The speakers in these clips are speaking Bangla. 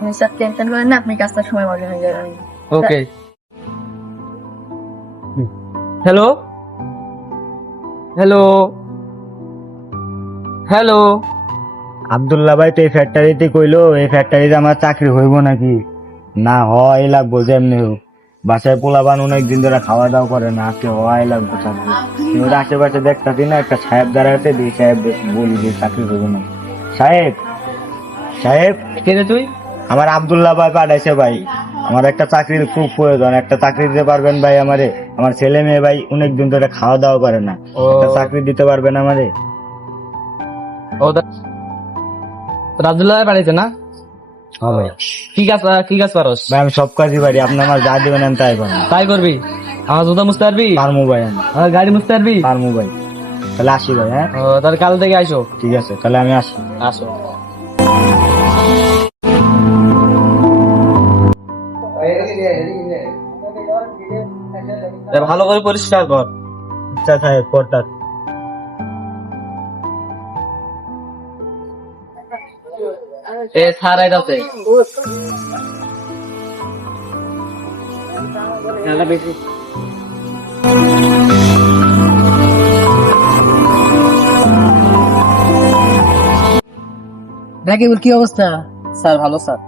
আপনি স্যার টেনশন করেন না, আপনি কাজটা সময় মতো হয়ে যাবেন। Okay. Hello hello hello. Abdullah ভাই তো এই ফ্যাক্টরিতে কইলো এই ফ্যাক্টরিতে আমার চাকরি হইব নাকি? না হয় লাগবো যেমনি হোক। বাসায় পোলাপান অনেক দিন ধরে খাওয়া দাওয়া করে না, আজকে হয় লাগবো চাকরি। কিন্তু আশেপাশে দেখতাছি না একটা সাহেব দাঁড়াতে, দিই সাহেব বলি যে চাকরি হইব না। সাহেব সাহেব কে রে তুই? আমার আব্দুল্লাহ ভাই পাঠাইছে ভাই, আমার একটা চাকরির খুব প্রয়োজন, একটা চাকরি দিতে পারবেন ভাই আমারে? আমার ছেলে মেয়ে ভাই অনেক দিন ধরে খাওয়া দাওয়া করে না, ও একটা চাকরি দিতে পারবেন আমারে? ও রাজুল্লাহ বাড়িতে না? হ্যাঁ ভাই। কি কাজ পারস? ভাই আমি সব কাজই পারি, আপনি আমার যা দিবেন আমি তাই পারবো। তাই করবি? আমার জুতা মুছতে পারবি? পারমু ভাই, আমি আমার গাড়ি মুছতে পারবি? পারমু ভাই। তাহলে আসি ভাই, হ্যাঁ ও, তাহলে কাল থেকে আইসো। ঠিক আছে, তাহলে আমি আসি। আসো। ভালো করে পরিষ্কার কর। আচ্ছা সাহেব, করতাম। এ স্যার আইতাছে। রাকিবুল, কি অবস্থা? স্যার ভালো স্যার।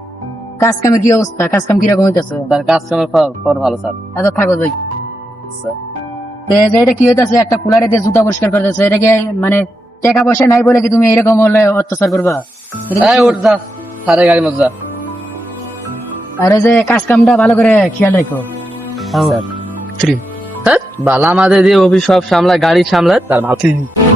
কাজ কামের কি অবস্থা? কাজ কাম কিরকম হইতেছে? তার কাজ কামের ফল ভালো স্যার। আচ্ছা থাকো যাই। স্যার যে এটা কি হইতাছে, একটা কুলারে দিয়ে জুতা পরিষ্কার করতেছে, এটা কি মানে টাকা পয়সা নাই বলে কি তুমি এরকম হলে অত্যাচার করবা? এটা কি- এই উঠ যা, স্যারের গাড়ি মত যা। আর এই যে কাজ কামটা ভালো করে খেয়াল রাখো। স্যার। বালা আমাদের দিয়ে অফিস সব সামলায়, গাড়ি সামলায়, তার ভালো